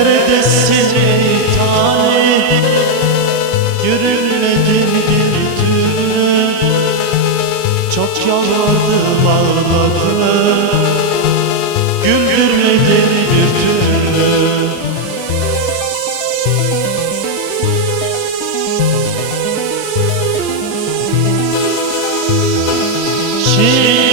Neredesin talih Görünmedin bir türlü Çok yalvardım ağladım Güldürmedin bir türlü. Şimdi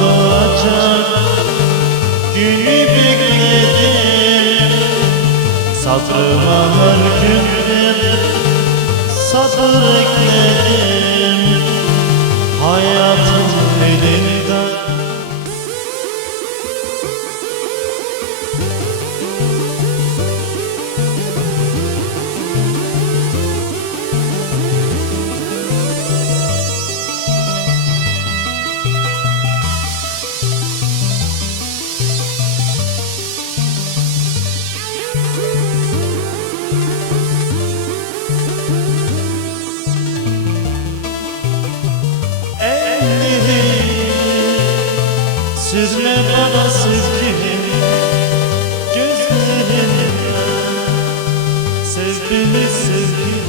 doğacak Günü bekledim Sabrıma her gün Sabır ekledim Hayatım elinden Sevdiğimi sevgilim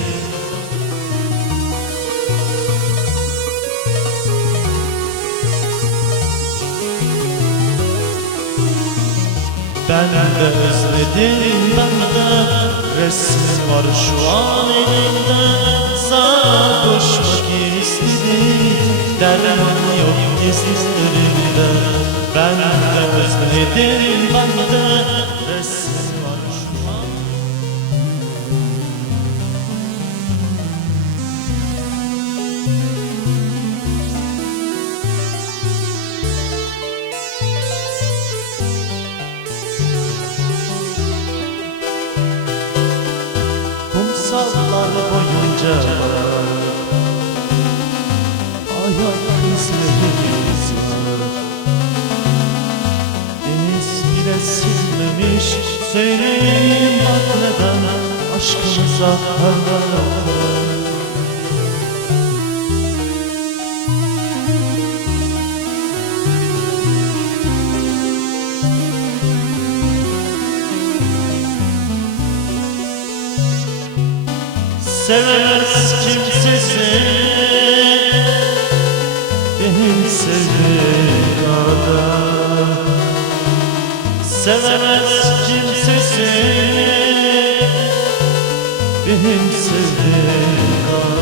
Ben de özledim ben de Resim var şu an elimde Söyleyin bak neden Aşkımıza hırlar Sevemez kimse seni Benim sevdiğim kadar Sevemez seni Benim sevdiğim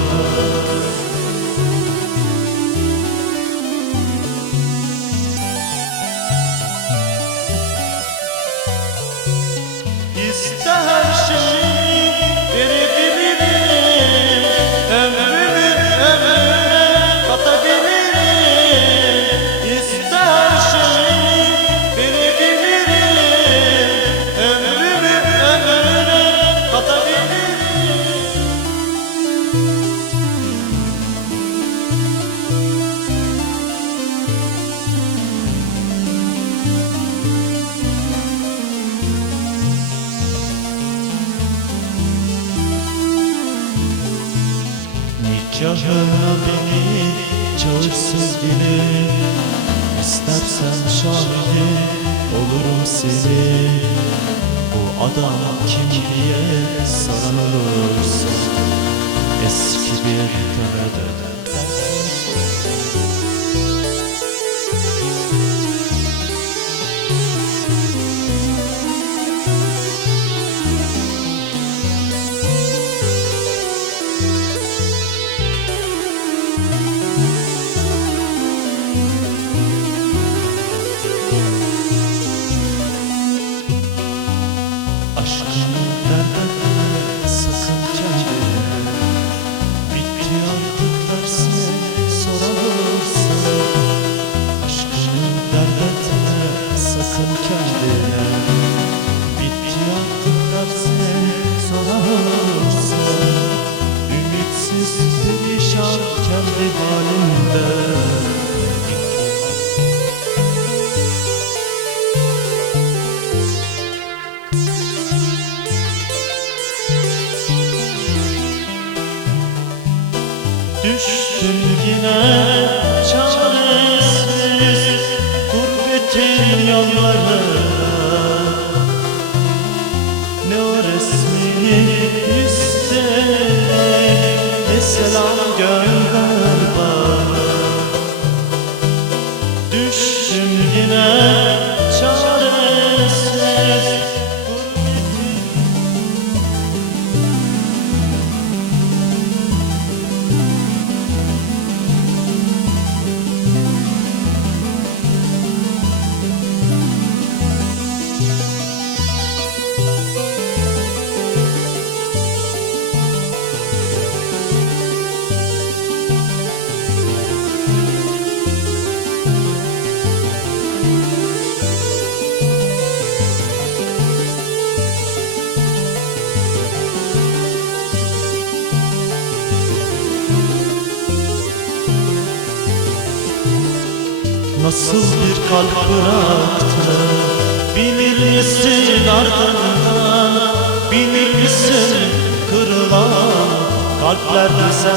Nikahına beni çağır sevgili. İstersen şahidi olurum seni. Bu adam kim diye sarılırsın Eski bir temede Düştüm yine Nasıl bir kalp bıraktı? Bilir misin ardından? Bilir misin kırılan Kalplerde sen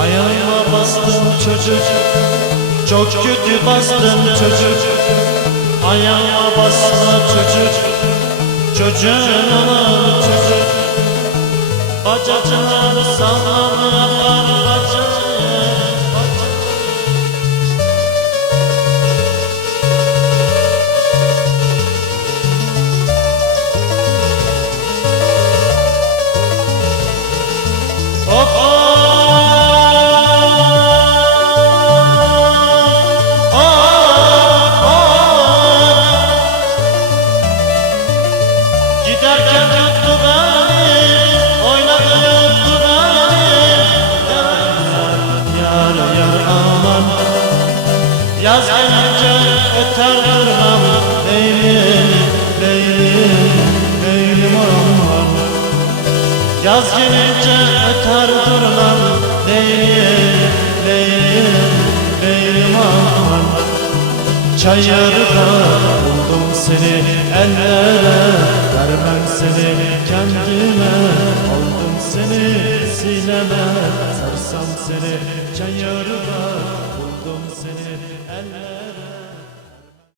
Ayağıma bastım çocuk. Çok kötü bastım çocuk. Ayağıma bastım çocuk. Çocuğun olan çocuk. Bacacılar sallanı yaz gelince öter durmam. Leylim, leylim, leylim aman. Yaz gelince öter durmam. Leylim, leylim, leylim aman. Çayırda buldum seni ellere Vermem seni kendime Aldım seni sineme Sarsam seni çayırda buldum seni ellere